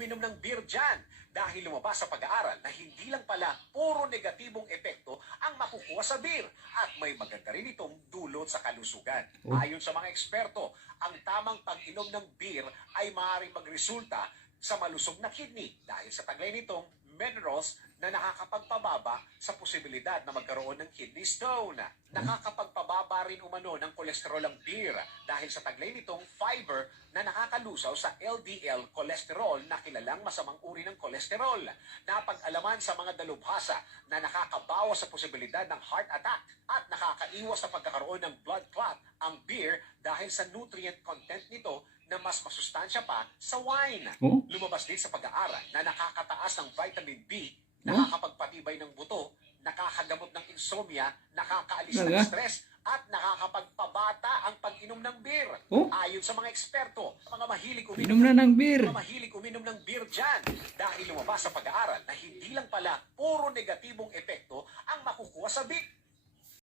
uminom ng beer dyan dahil lumabas sa pag-aaral na hindi lang pala puro negatibong epekto ang makukuha sa beer at may maganda rin itong dulot sa kalusugan. Oh. Ayon sa mga eksperto, ang tamang pag-inom ng beer ay maaaring magresulta sa malusog na kidney dahil sa taglay nitong minerals na nakakapagpababa sa posibilidad na magkaroon ng kidney stone. Nakakapagpababa rin umano ng kolesterol ang beer dahil sa taglay nitong fiber na nakakalusaw sa LDL cholesterol na kilalang masamang uri ng kolesterol. Napag-alaman sa mga dalubhasa na nakakabawas sa posibilidad ng heart attack at nakakaiwas sa pagkakaroon ng blood clot ang beer dahil sa nutrient content nito na mas masustansya pa sa wine. Oh? Lumabas din sa pag-aaral na nakakataas ng vitamin B, Huh? nakakapagpatibay ng buto, nakakagamot ng insomnia, nakakaalis ng stress, ang pag-inom ng beer. Oh? Ayon sa mga eksperto, mga mahilig Inom uminom na ng beer. mga mahilig uminom ng beer dyan dahil lumabas sa pag-aaral na hindi lang pala puro negatibong epekto